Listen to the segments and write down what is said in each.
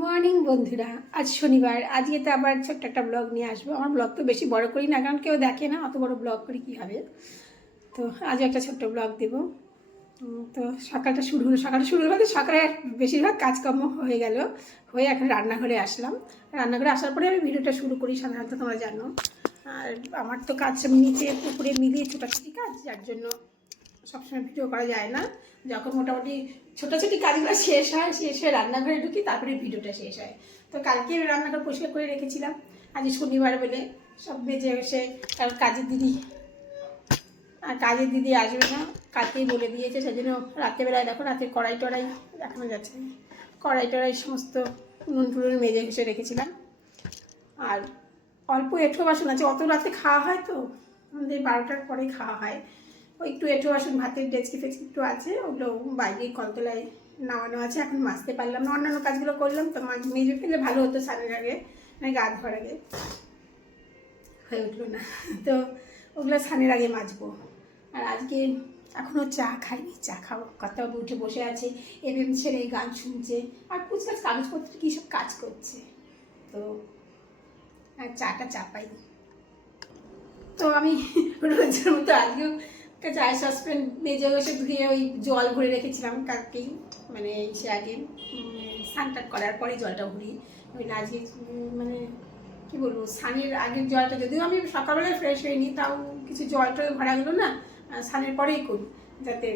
Morning বন্ধুরা, আজ শনিবার। আজকে তো আবার ছোট্ট একটা ব্লগ নিয়ে আসব। আমার ব্লগ তো বেশি বড় করি না, কারণ কেউ দেখে না অত বড় ব্লগ করে কী হবে তো আজ একটা ছোট্ট ব্লগ দেব। তো সকালটা শুরু হলো। সকালটা শুরু হলো বলতে সকালে বেশিরভাগ কাজকর্ম হয়ে গেল। হয়ে এখন রান্নাঘরে আসলাম। রান্নাঘরে আসার পরে আমি ভিডিওটা শুরু করি, সাধারণত তোমরা জানো। আর আমার তো কাজ নিচে পুকুরে মিলিয়ে ছোটাছুটি কাজ, যার জন্য সবসময় ভিডিও করা যায় না। যখন মোটামুটি ছোটাছুটি কাজগুলো শেষ হয়, শেষ হয়ে রান্নাঘরে ঢুকি, তারপরে ভিডিওটা শেষ হয়। তো কালকে রান্নাঘর পরিষ্কার করে রেখেছিলাম। আজ শনিবার বলে সব বেজে এসে কারণ কাজের দিদি, আর কাজের দিদি আসবে না। কালকেই বলে দিয়েছে সেই জন্য রাত্রেবেলায় দেখো, রাতে কড়াই টড়াই দেখানো যাচ্ছে। কড়াই টড়াই সমস্ত নুন টুনুন মেজে ঘষে রেখেছিলাম। আর অল্প এঁঠো বাসন আছে। অত রাতে খাওয়া হয় তো? আমাদের বারোটার পরেই খাওয়া হয়। ওই একটু এঁঠো বাসন, ভাতের ডেচকি ফেচকি একটু আছে, ওগুলো বাইরে কলতলায় নামানো আছে, এখন মাজতে পারলাম না। অন্যান্য কাজগুলো করলাম, তো মাঝ, মেজে ফেলে ভালো হতো স্নানের আগে মানে গা ধোয়ার আগে। হয়ে উঠল না। তো ওগুলো স্নানের আগে মাজবো। আর আজকে এখনও চা খাইনি, চা খাব। কথা উঠে বসে আছে, এমএম ছেড়ে গান শুনছে, আর কুচকাচ কাগজপত্র, কী সব কাজ করছে। তো আর চাটা চাপাই তো আমি রোজের মতো আজকেও চায়ের সসপ্যান মেজে বসে ধুয়ে ওই জল ভরে রেখেছিলাম কালকেই মানে সে আগে স্নানটান করার পরে জলটা ভরি ওই আজকে মানে কি বলব, স্নানের আগের জলটা যদিও আমি সকালবেলায় ফ্রেশ হয়ে নিই তাও কিছু জল টল ভরা গেলো না স্নানের পরেই করি, যাতে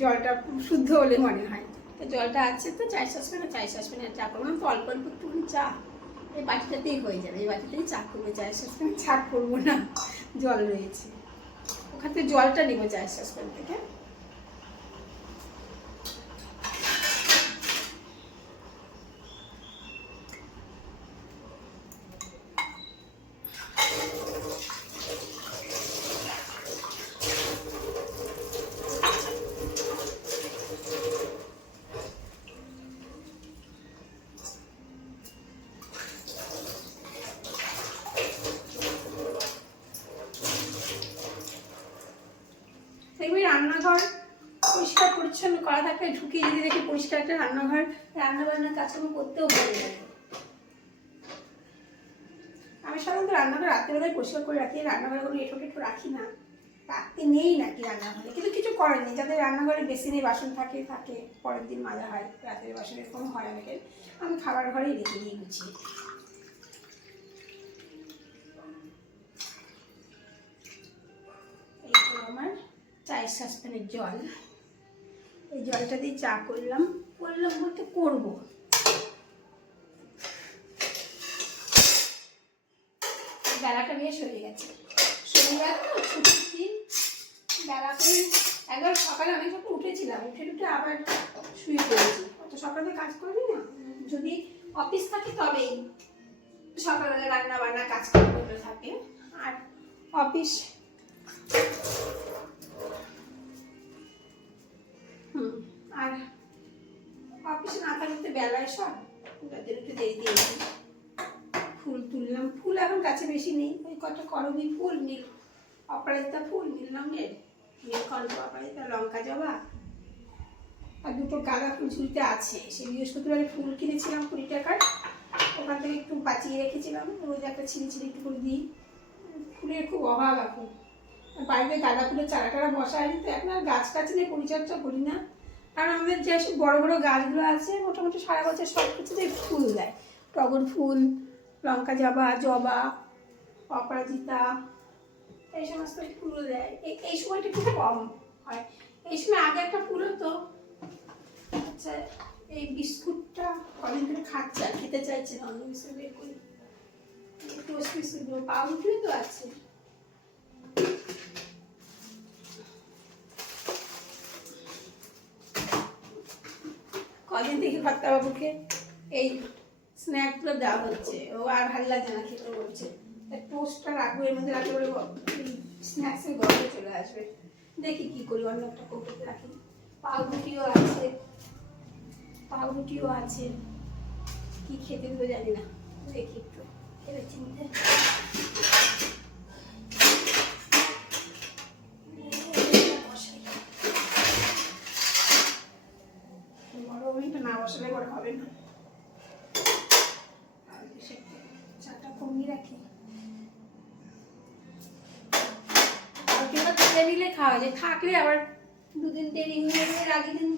জলটা শুদ্ধ বলে মনে হয়। তো জলটা আছে তো, চায়ের সসপ্যানে চায়ের সসপ্যানে চা করব তো অল্প অল্প একটুখানি চা, এই বাটিটাতেই হয়ে যাবে, এই বাটিতেই চা করব, চায়ের সসপ্যানে চা করব না, জল রয়েছে। ওখান থেকে জলটা নেব চায়ের সসপ্যান থেকে দেখবি রান্নাঘর পরিষ্কার পরিচ্ছন্ন করা থাকলে ঢুকে যদি দেখি পরিষ্কার একটা রান্নাঘর রান্না বান্নার কাজকর্ম করতেও ভালো লাগে। আমি সাধারণত রান্নাঘর রাত্রেবেলায় পরিষ্কার করে রাখি রান্নাঘরে কোনো এঁটো টেটো রাখি না। রাখতে নেই নাকি রান্নাঘরে? কিন্তু কিছু করার নেই, যাদের রান্নাঘরে বেসিনে বাসন থাকে থাকে, পরের দিন মাজা হয়, রাতের বাসন এরকম হয় অনেকের আমি খাবার ঘরেই রেখে দিয়ে গুছিয়ে। আমার চায়ের সসপ্যানের জল। এই জলটা দিয়ে চা করলাম। করলাম বলতে করব। বেলাটা বেশ হয়ে গেছে। শনিবার তো ছুটির দিন। বেলা একবার সকালে আমি যখন উঠেছিলাম, উঠে উঠে আবার শুয়ে পড়েছি। অত সকালে কাজ করবি না। যদি অফিস থাকে তবেই সকালবেলা রান্না বান্না কাজ করতে থাকে। আর অফিস হুম, আর অফিসে না থাকতে বেলায় সব একটু দেরি দিয়েছি ফুল তুললাম। ফুল এখন কাছে বেশি নেই। ওই কটা করবি ফুল, নীল অপরাজিতা ফুল, নীল রঙের। নীলকণ্ঠ অপরাজিতা লঙ্কা জবা। আর দুটো গাঁদা ফুল ঝুলতে আছে। সেই বৃহস্পতিবারে ফুল কিনেছিলাম কুড়ি টাকার। ওখান থেকে একটু বাঁচিয়ে রেখেছিলাম। রোজ একটা ছিঁড়ি ছিঁড়ি একটু করে দিই। ফুলের খুব অভাব এখন। বাড়িতে গাঁদা ফুলের চারা টারা বসা হয়নি তো। এখন আর গাছ টাছ নিয়ে পরিচর্যা করি না। কারণ আমাদের যেসব বড় বড় গাছগুলো আছে, মোটামুটি সারা বছর সব কিছুতেই ফুল দেয়। টগর ফুল, লঙ্কা জবা জবা, অপরাজিতা, এই সমস্ত ফুল দেয়। এই সময়টা খুব কম হয়। এই সময় আগে একটা ফুল হতো আচ্ছা এই বিস্কুটটা কদিন ধরে খাচ্ছে খেতে চাইছে না, অন্য বিস্কুট বের করি। তো আছে। কদিন থেকে বাবুকে এই স্ন্যাকগুলো দেওয়া হচ্ছে। ও আর ভালো লাগছে না খেতে বলছে। টোস্টটা রাখব, এর মধ্যে রাখলে স্ন্যাক্সের গন্ধ চলে আসবে। দেখি কি করি, অন্য একটা কৌটোতে রাখি। পাউরুটিও আছে। পাউরুটিও আছে। কি খেতে দেবো জানি না। দেখি একটু। খেলে চিনতে খাওয়া যায়। থাকলে আবার দুদিন দেরি হয়ে এর আগের দিন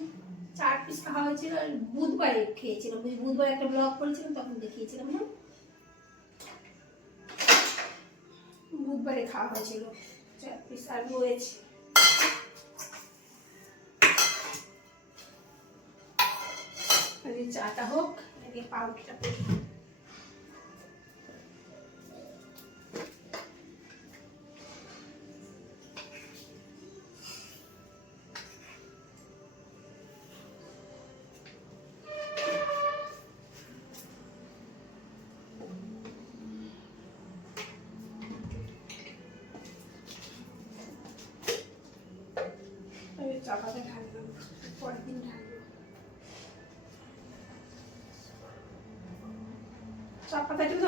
চার পিস খাওয়া হয়েছিল আর বুধবারে খেয়েছিলাম। বুধবার একটা ব্লগ করেছিলাম, তখন দেখিয়েছিলাম না বুধবারে খাওয়া হয়েছিল। চার পিস আর রয়েছে। চাটা হোক এদিকে পাউরুটিটা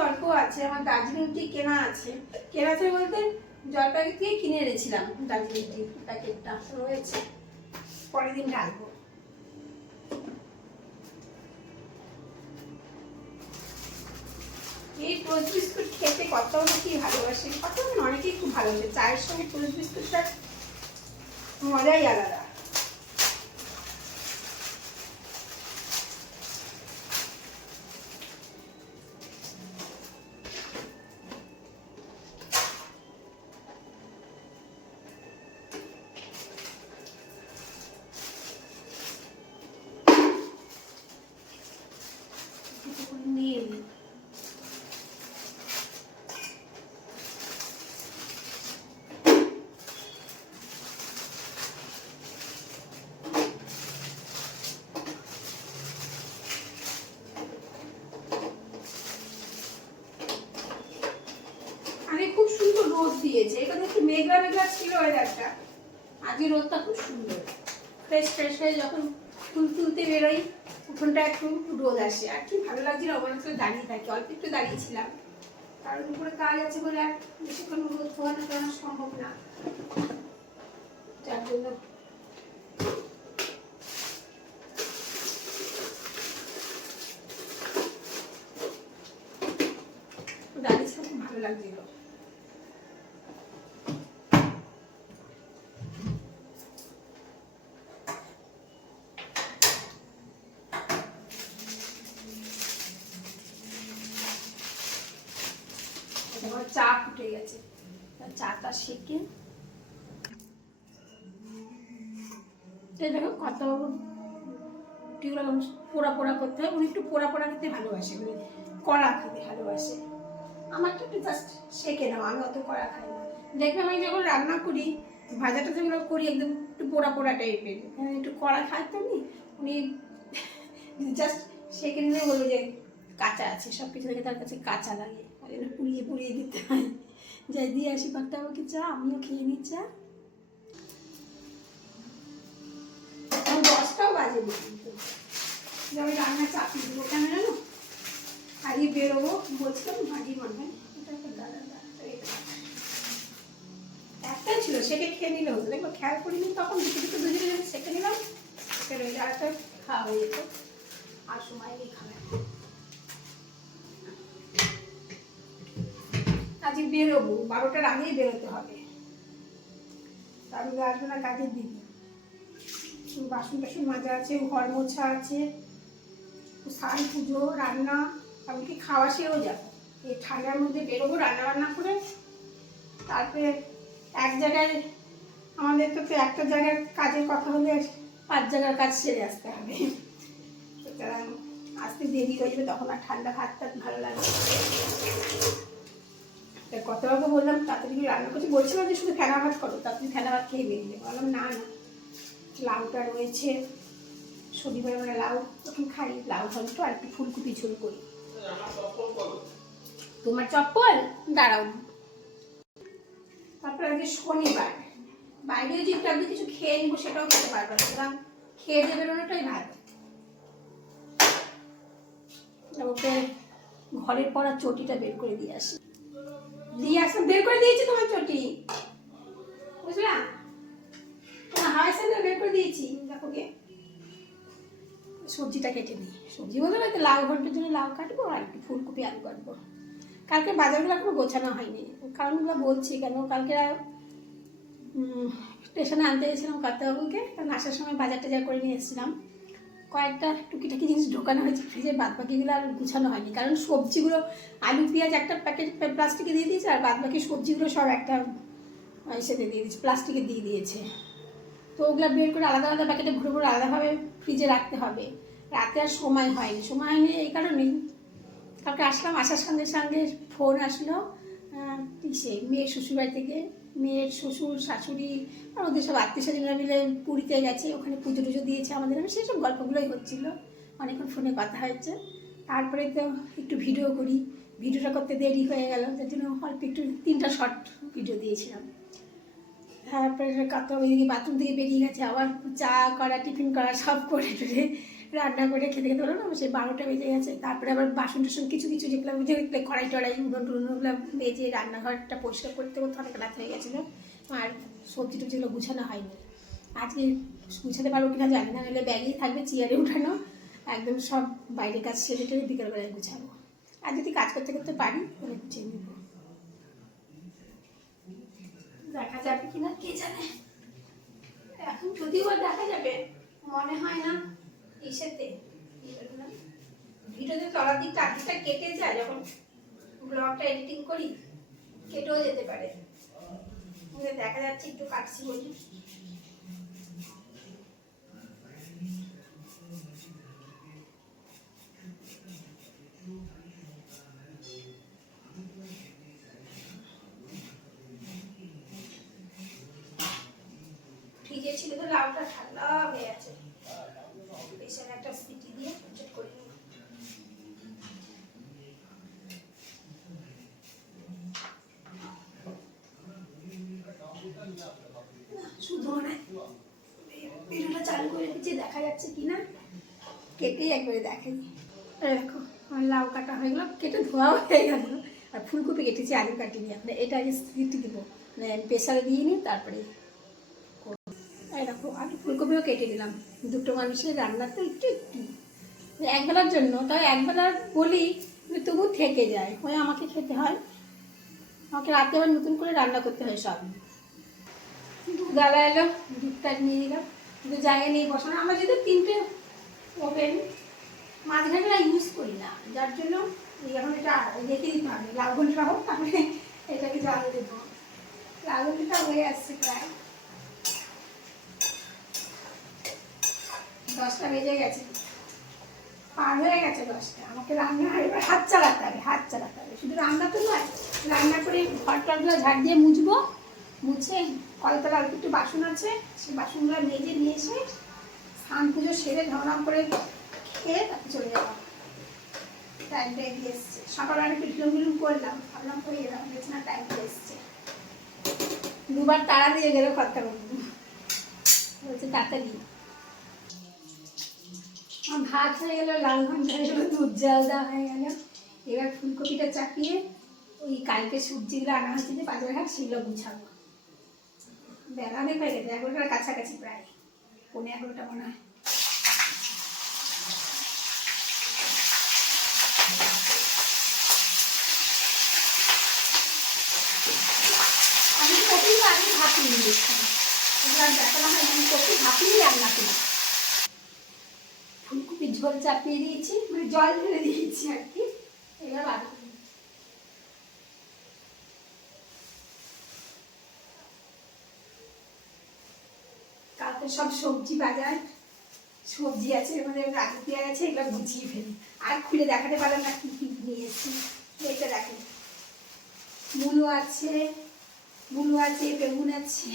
অল্প আছে আমার দার্জিলিং টি কেনা আছে কেনা আছে বলতে জলপাইগুড়ি থেকে কিনে এনেছিলাম দার্জিলিং টি প্যাকেটটা রয়েছে পরের দিন ঢালবো এই পোস্ট বিস্কুট খেতে কত কি ভালোবাসে কত অনেকেই খুব ভালোবাসে চায়ের সঙ্গে পোস্ট বিস্কুটটা মজাই আলাদা কিছু করে নিয়ে নিই আরে খুব সুন্দর রোদ দিয়েছে এখানে একটু মেঘলা মেঘলা ছিল ওয়েদারটা আজকে রোদটা খুব সুন্দর। ফ্রেশ ফ্রেশ হয়ে যখন ফুল তুলতে বেরোই, তখনটা একটু রোদ আসে। আর কি ভালো লাগছিল হচ্ছিল দাঁড়িয়ে থাকি, অল্প একটু দাঁড়িয়েছিলাম। কারণ উপরে কাজ আছে বলে আর বেশিক্ষণ রোদ পোহানো টোহানো সম্ভব না। যার জন্য দাঁড়িয়েছিলাম, খুব ভালো লাগছিল এটা আমার চা ফুটে গেছে তা সেকে এই দেখো কত টিগুলো পোড়া পোড়া করতে হয়, উনি একটু পোড়া পোড়া খেতে ভালোবাসে মানে কড়া খেতে ভালোবাসে। আমারটা একটু জাস্ট সেকে নাও, আমি অত কড়া খাই না। দেখবে আমি যখন রান্না করি, ভাজাটা যেগুলো করি, একদম একটু পোড়া পোড়া টাইপের একটু কড়া খাই তো উনি জাস্ট সেকে নিলে বলবে যে কাঁচা আছে সব কিছু থেকে তার কাছে কাঁচা লাগে ওই জন্য পুড়িয়ে পুড়িয়ে দিতে হয়। যাই দিয়ে আসি পাকটা আমাকে চা আমিও খেয়ে নিই চা দশটাও বাজে আমি রান্না চাপিয়ে দেবো কেন জানো আজকে বেরোবো বলছিলাম ভাজি মনে এটা। একটাই ছিল সেটা খেয়ে নিলে হতো দেখো খেয়াল করিনি তখন দুটো দুটো দুজনে সেকে নিলাম সেটা আরেকটা খাওয়া হয়ে যেত আর সময় নেই খাবে বেরোবো, বারোটার আগেই বেরোতে হবে। তারপরে আসবে না কাজের দিদি বাসন টাসন মাজা আছে, ঘর মোছা আছে, স্নান, পুজো, রান্না, এমনকি খাওয়া সেও যাব এই ঠান্ডার মধ্যে বেরোবো রান্না বান্না করে, তারপরে এক জায়গায় আমাদের তো একটা জায়গার কাজের কথা হলে পাঁচ জায়গার কাজ সেরে আসতে হবে। সুতরাং আসতে দেরি হয়ে যাবে, তখন আর ঠান্ডা ভাত ভালো লাগবে তা কতবারকে বললাম, তাড়াতাড়ি রান্না করছি। বলছিলাম যে, শুধু ফেনা ভাত করো। তাড়াতাড়ি ফেনা ভাত খেয়ে বেরিয়ে বললাম, না না, লাউটা রয়েছে। শনিবার আমরা লাউ তখন খাই। লাউ ঘন্ট আর একটু ফুলকপি ঝোল করি। তোমার চপ্পল? দাঁড়াও। তারপরে আজকে শনিবার। বাইরে যদি আধটু কিছু খেয়ে নিবো সেটাও খেতে পারব না। সুতরাং খেয়ে দিয়ে বেরোনোটাই ভালো। ওকে ঘরের পড়া চটিটা বের করে দিয়ে আসি। দিয়ে আসলাম বের করে দিয়েছি তোমার চটি। বুঝলা? তোমার হাওয়াই স্যান্ডেল বের করে দিয়েছি। দেখো গে। সবজিটা কেটে নিই। সবজি বলতে পারি, লাউ ঘণ্টার জন্য লাউ কাটবো আর একটু ফুলকপি, আলু কাটবো। কালকে বাজারগুলো এখনও গোছানো হয়নি। কারণগুলো বলছি কেন? কালকে স্টেশনে আনতে গেছিলাম কর্তাবাবুকে। কারণ আসার সময় বাজার টাজার করে নিয়ে এসেছিলাম। কয়েকটা টুকিটাকি জিনিস ঢোকানো হয়েছে ফ্রিজে বাদ বাকিগুলো আর গুছানো হয়নি। কারণ সবজিগুলো, আলু, পেঁয়াজ একটা প্যাকেট প্লাস্টিকে দিয়ে দিয়েছে, আর বাদ বাকি সবজিগুলো সব একটা ইসেতে দিয়ে দিয়েছে প্লাস্টিকে দিয়ে দিয়েছে। তো ওগুলো বের করে আলাদা আলাদা প্যাকেটে ভরে ভরে আলাদাভাবে ফ্রিজে রাখতে হবে। রাতে আর সময় হয়নি। সময় হয়নি এই কারণেই। কালকে আসলাম, আসার সঙ্গে সঙ্গে ফোন আসলো ইসে মেয়ের শ্বশুরবাড়ি থেকে, মেয়ের শ্বশুর, শাশুড়ি, আর ওদের সব আত্মীয় স্বজনরা মিলে পুরীতে গেছে, ওখানে পুজো টুজো দিয়েছে আমাদের। আমি সেসব গল্পগুলোই হচ্ছিল। অনেকক্ষণ ফোনে কথা হয়েছে। তারপরে তো একটু ভিডিও করি। ভিডিওটা করতে দেরি হয়ে গেল যার জন্য অল্প একটু তিনটা শর্ট ভিডিও দিয়েছিলাম। তারপরে কত ওইদিকে বাথরুম থেকে বেরিয়ে গেছে, আবার চা করা, টিফিন করা, সব করে টুরে রান্না করে খেতে খেতে হলো না সেই বারোটা বেজে গেছে। তারপরে আবার বাসন টাসন কিছু কিছু যেগুলো যেগুলো কড়াই টড়াই, উনুন টুনুনগুলো বেজে রান্নাঘরটা পরিষ্কার করতে করতে অনেক রাত হয়ে গেছিল। আর সবজি টবজিগুলো গুছানো হয়নি। আজকে গুছাতে পারব কিনা জানি না, নাহলে ব্যাগেই থাকবে, চেয়ারে উঠানো। একদম সব বাইরের কাজ সেরে টেরে বিকেলবেলায় গুছাবো। আর যদি কাজ করতে করতে পারি, তাহলে গুছিয়ে নেব। দেখা যাবে কিনা, কে জানে? এখন যদিও দেখা যাবে, মনে হয় না। ইসেতে ভিডিওতে তলার দিকটা আর্ধেকটা কেটে যায়, যখন ব্লগটা এডিটিং করি, কেটেও যেতে পারে। দেখা যাচ্ছে, একটু কাটছি বলি। ফ্রিজে ছিল তো লাউটা ঠান্ডা হয়ে আছে। একটা সিটি দিয়ে করে মানে কেটেই একবারে দেখাই। এই দেখো, আমার লাউ কাটা হয়ে গেলো, কেটে গেল। আর ফুলকপি কেটেছি, আলু এটা মানে দিয়ে নিই, তারপরে দেখো আলু ফুলকপিও কেটে দিলাম। দুটো মানুষের রান্না তো একটু একটু। একবেলার জন্য, তাই একবেলার বলি তবু থেকে যায়, হয়ে আমাকে খেতে হয়। আমাকে রাতে আবার নতুন করে রান্না করতে হয় সব। দুধ আলা এলো, দুধটা নিয়ে নিলাম। কিন্তু জায়গায় নিয়ে বসানো আমরা যেহেতু তিনটে ওভেন মাঝখানে না ইউজ করি না। যার জন্য এখন এটা রেখে দিতে হবে। লাল ঘণ্টা হোক তারপরে এটাকে জল দেবো। লাল হয়ে আসছে প্রায়। দশটা বেজে গেছে। পার হয়ে গেছে দশটা। আমাকে রান্না এবার হাত চালাতে হবে, হাত চালাতে হবে। শুধু রান্না তো নয়, রান্না করে ঘর টরগুলো ঝাড় দিয়ে মুছবো। মুছে কলতলা অল্প একটু বাসন আছে সেই বাসনগুলো মেজে নিয়ে এসে স্নান পুজো সেরে ধরাম করে খেয়ে তারপর চলে যাব। টাইমটা এগিয়ে এসছে। সকালবেলা একটু ঢিলুম ঢিলুম করলাম, ভাবলাম করে এলাম, দেখছি না টাইমটা এসছে। দুবার তাড়া দিয়ে গেল কথা বলছে, তাড়াতাড়ি ভাত হয়ে গেল, লাল ঘণ্টা হয়ে গেলো, দুধ জল দেওয়া হয়ে গেল। এবার ফুলকপিটা চাপিয়ে ওই কালকে সবজিগুলো আনা হয়েছে যে বাজার ঘাট সেগুলো গুছাবো। বেলা অনেক হয়ে গেছে, এগারোটার কাছাকাছি প্রায় পনেরো এগারোটা মনে হয়। আমি কপি আগে ভাপিয়ে দিয়েছিলাম এগুলো দেখানো আমি কপি ভাপিয়ে রান্না করি। ঝোল চাপিয়ে দিয়েছি মানে জল ঢেলে দিয়েছি আর কি। এবার কালকে সব সবজি বাজার, সবজি আছে মধ্যে আলু পেঁয়াজ আছে, এগুলো গুছিয়ে ফেলি। আর খুলে দেখাতে পারলাম না কি কি নিয়ে এসেছি। এটা দেখেন। মূলো আছে মূলো আছে, বেগুন আছে,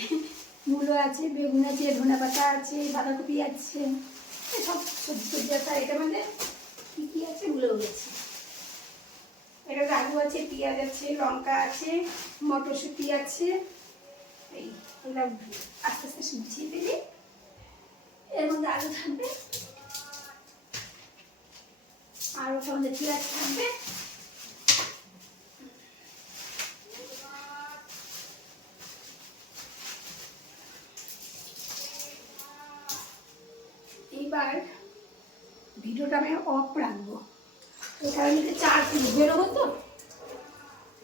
মূলো আছে, বেগুন আছে ধনে পাতা আছে, বাঁধাকপি আছে। সব সবজি সবজি আর এটার কী কী আছে? ভুলে গেছি এটা আলু আছে, পেঁয়াজ আছে, লঙ্কা আছে, মটরশুঁটি আছে। এই এগুলো আস্তে আস্তে গুছিয়ে দিলি এর আলু থাকবে। আর মধ্যে পেঁয়াজ থাকবে এইবার ভিডিওটা আমি অফ রাখব এই কারণে যে চার পিস বেরোবো তো?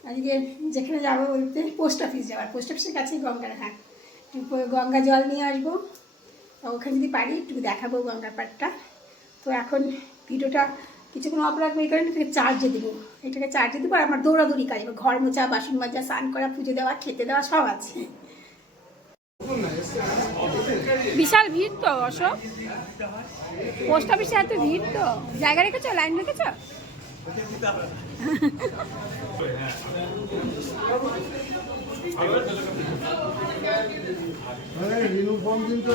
আজকে যেখানে যাব বলতে পোস্ট অফিস যাওয়ার। পোস্ট অফিসের কাছেই গঙ্গার ঘাট গঙ্গা জল নিয়ে আসব। ওখানে যদি পারি, একটু দেখাবো গঙ্গার পাড়টা। তো এখন ভিডিওটা কিছুক্ষণ অফ রাখব এটাকে চার্জে দেবো। এটাকে চার্জে দেবো আর আমার দৌড়াদৌড়ি কাজ ঘর মোছা, বাসন মাজা, স্নান করা, পুজো দেওয়া, খেতে দেওয়া, সব আছে। বিশাল ভিড় তো, অশোক। পোস্ট অফিসে এত ভিড় তো। জায়গা রেখেছো? লাইন রেখেছো? ইউনিফর্ম কিন্তু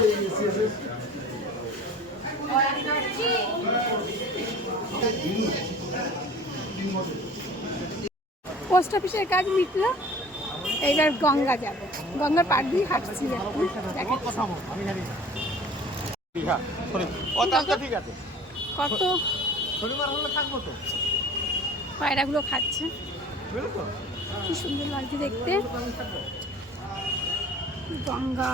পোস্ট অফিসের কাজ মিটলো এইবার গঙ্গা যাব। গঙ্গার পাড় দিয়ে হাঁটছি আছে। কত? শনিবার হলে থাকব তো। পায়রাগুলো খাচ্ছে। কি সুন্দর লাগছে দেখতে। গঙ্গা।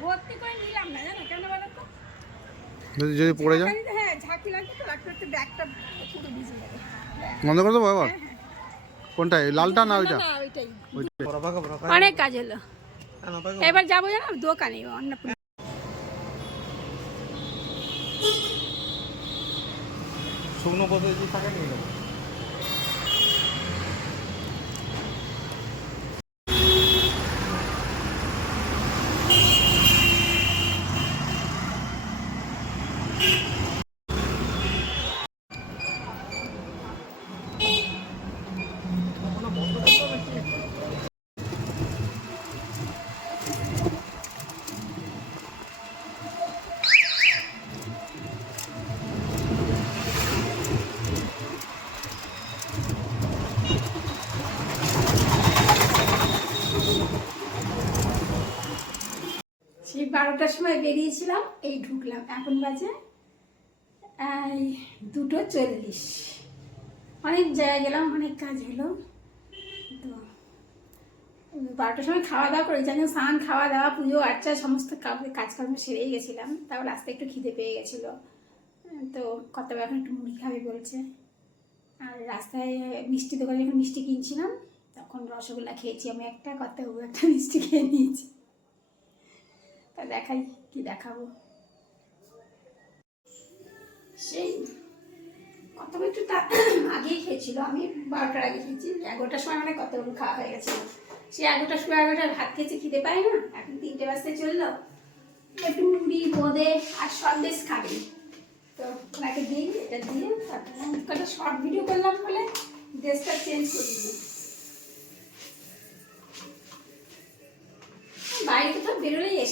ভর্তি করে নিলাম না জানো কেন বলো তো যদি যদি পড়ে যায়? হ্যাঁ ঝাঁকি লাগবে তো লাগতে লাগতে ব্যাগটা পুরো ভিজে যাবে। বন্ধ করে দেবো আবার? কোনটা লালটা না ওইটা? অনেক কাজ হলো। এবার যাব জানো দোকানে অন্নপূর্ণা। শুকনো পথে যদি থাকে নিয়ে নেব সেই সময় বেরিয়েছিলাম, এই ঢুকলাম। এখন বাজে, এই দুটো চল্লিশ। অনেক জায়গায় গেলাম, অনেক কাজ হলো। তো বারোটার সময় খাওয়া দাওয়া করে জানি স্নান, খাওয়া দাওয়া, পুজো, আর্চা, সমস্ত কাজকর্ম সেরেই গেছিলাম। তাও রাস্তায় একটু খিদে পেয়ে গেছিল। তো কত এখন একটু মুড়ি খাবে বলছে। আর রাস্তায় মিষ্টি দোকানে যখন মিষ্টি কিনছিলাম, তখন রসগোল্লা খেয়েছি আমি একটা কত একটা মিষ্টি খেয়ে নিয়েছি। তা দেখাই, কি দেখাবো? সেই কত একটু তা আগেই খেয়েছিল, আমি বারোটার আগে খেয়েছি, এগারোটার সময় মানে কতগুলো খাওয়া হয়ে গেছিল। সে এগারোটার সময় এগারোটার ভাত খেয়েছে, খিদে পায় না? এখন তিনটে বাজতে চলল, একটু মুড়ি বোঁদে আর সন্দেশ খাবে। তো ওনাকে দিই এটা দিয়ে তারপরে কটা শর্ট ভিডিও করলাম বলে ড্রেসটা চেঞ্জ করে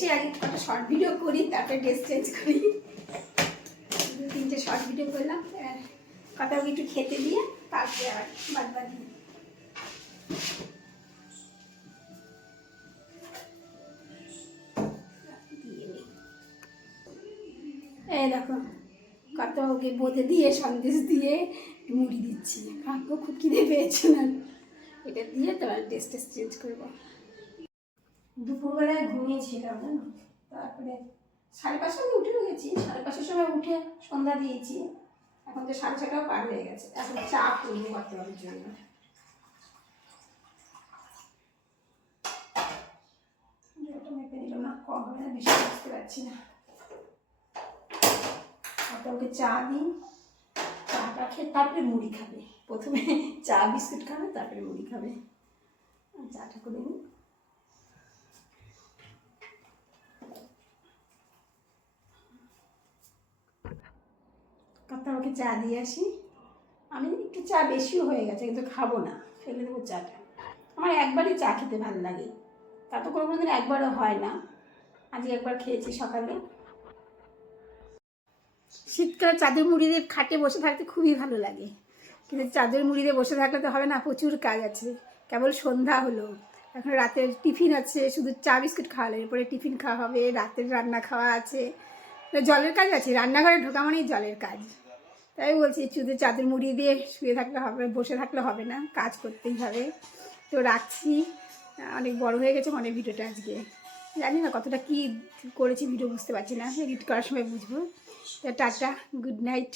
এসে আগে একটা শর্ট ভিডিও করি, তারপরে ড্রেস চেঞ্জ করি। দু তিনটে শর্ট ভিডিও করলাম, এবার কথা একটু খেতে দিয়ে তারপরে আবার বাদ নিই। এই দেখো কত ওকে বোঁদে দিয়ে, সন্দেশ দিয়ে মুড়ি দিচ্ছি। ভাগ্য খুব খিদে পেয়েছে এটা দিয়ে তোমার ড্রেস টেস চেঞ্জ করব। দুপুরবেলায় ঘুমিয়েছিলাম, জানো? তারপরে সাড়ে পাঁচটার দিকে উঠে গেছি। সাড়ে পাঁচটার সময় উঠে সন্ধ্যা দিয়েছি। এখন তো সাড়ে ছটাও পার হয়ে গেছে। এখন চা করব বর্তমানের জন্য। না, কম হবে না, বেশি বুঝতে পারছি না। কত ওকে চা দিই। চাটা খেয়ে তারপরে মুড়ি খাবে। প্রথমে চা, বিস্কুট খাবে, তারপরে মুড়ি খাবে। চাটা করে নিই। কাপটা আমাকে চা দিয়ে আসি। আমি একটু চা বেশিও হয়ে গেছে, কিন্তু খাব না। ফেলে দেবো চাটা। আমার একবারই চা খেতে ভালো লাগে। তা তো কোনো দিন একবারও হয় না। আজকে একবার খেয়েছি সকালে। শীতকালে চাদর মুড়ি দিয়ে খাটে বসে থাকতে খুবই ভালো লাগে। কিন্তু চাদর মুড়ি দিয়ে বসে থাকলে তো হবে না, প্রচুর কাজ আছে। কেবল সন্ধ্যা হলো। এখন রাতের টিফিন আছে, শুধু চা বিস্কুট খাওয়ালে। এরপরে টিফিন খাওয়া হবে, রাতের রান্না খাওয়া আছে। জলের কাজ আছে, রান্নাঘরে ঢোকা মানেই জলের কাজ। তাই বলছি, শুধু চাদর মুড়ি দিয়ে শুয়ে থাকলে হবে, বসে থাকলে হবে না, কাজ করতেই হবে। তো রাখছি। অনেক বড় হয়ে গেছে মনে হয় ভিডিওটা আজকে। জানি না কতটা কি করেছি ভিডিও বুঝতে পারছি না। এডিট করার সময় বুঝব। Tata good night